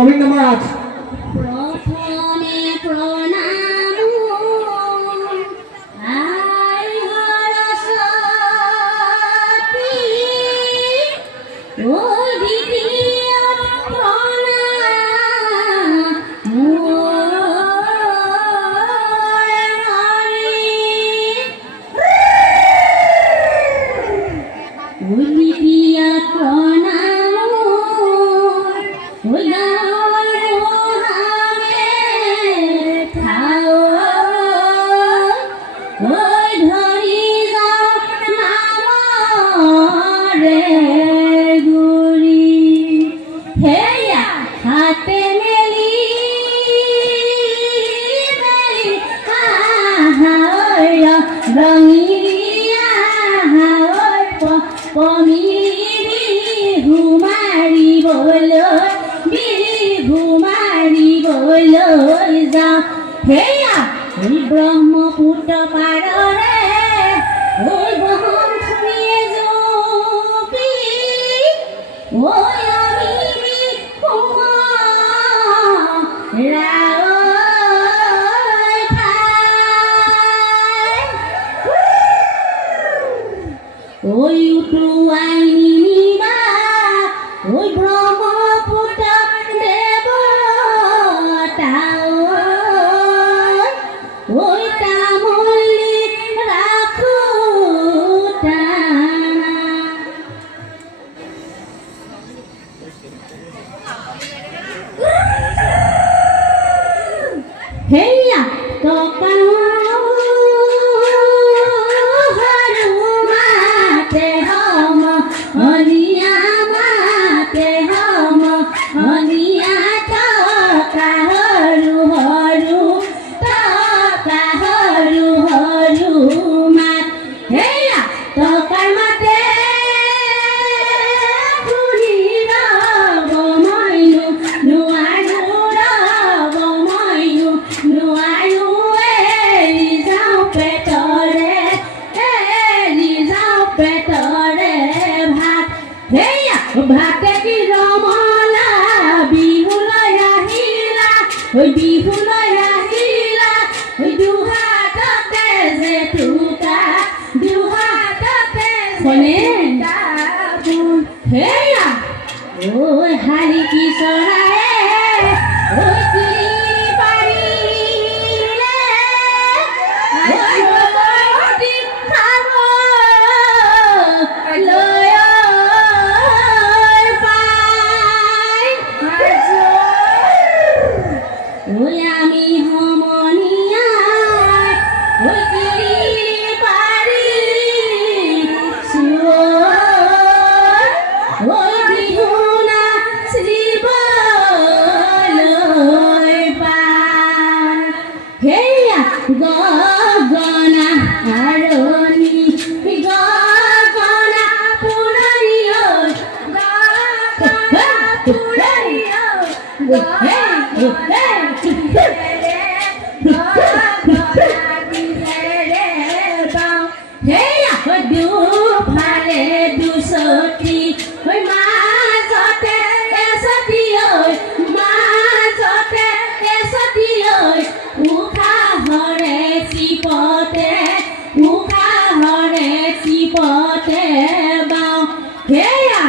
comic number 8 প্ৰথমে প্ৰণাম আই সৰস্বতী ঐ দ্বিতীয় প্ৰণাম মোৰ ঐ দ্বিতীয় প্ৰণাম ঐ ব্ৰহ্মপুত্ৰ পাৰৰে ঐ ব্ৰহ্মপুত্ৰীয়ে জপি ঐ আমি ঐ উটুৱাই নিবা ঐ ব্ৰহ্মপুত্ৰ দেৱতা ঐ তামুলী ৰাখোতা হেয়া টকা ভাতে কি ৰমলা বিহুলৈ আহিলা ঐ বিহুলৈ আহিলা ঐ দুহাততে জেতুকা দুহাততে জেতুকা হেয়া ঐ হাৰি কি চৰায়ে ঐ কি পাৰিলে ঐ ভগৱতী খাব লৈ আমি সমনীয়াই ঐ কিৰি পাৰি ঐ বিহু নাচিবলৈ পাই সেয়া গগনা আৰণি গগনা পুৰণি গগনা পুৰণি দুফালে দুচকী মাজতে এচকী মাজতে এচকী উশাহৰে চিপতে উশাহৰে চিপতে বাওঁ সেয়া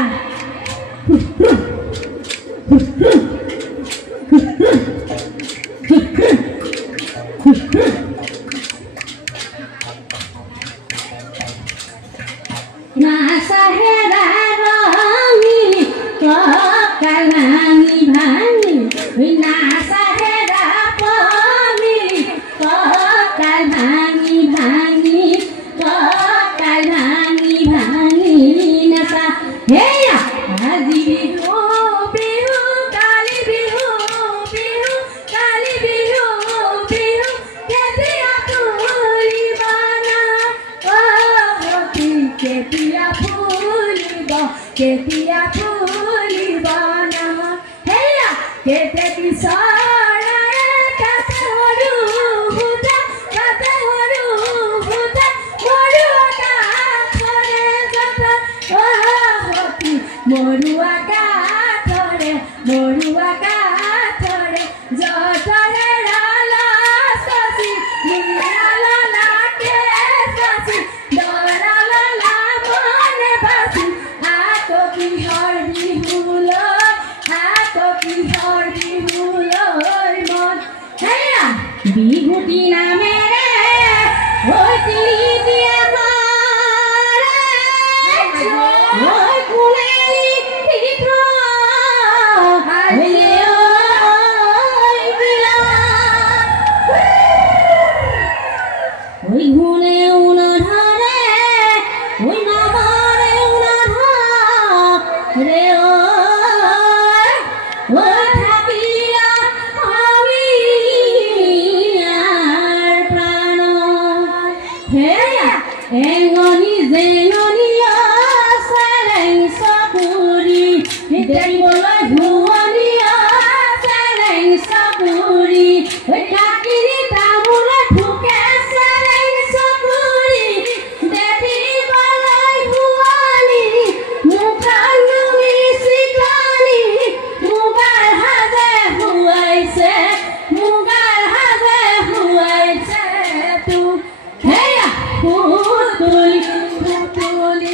নাচাহেৰা ৰঙি কঁকাল ভাঙি ভাঙি নাচাহেৰা পঙি কঁকাল ভাঙি ভাঙি কঁকাল ভাঙি ভাঙি নাচা সেয়া আজি বিহু বিহু কালি বিহু বিহু কালি বিহু বিহু কেতিয়া তুলিব না কেতিয়া ফুলিব কেতিয়া ফুলিব না হেয়া কেতে কিশোৰে কাতে সৰু ফুটা কাতে সৰু ফুটা মৰুৱা কাঠৰে জতা মৰুৱা কাঠৰে মৰুৱা কাঠ Putuli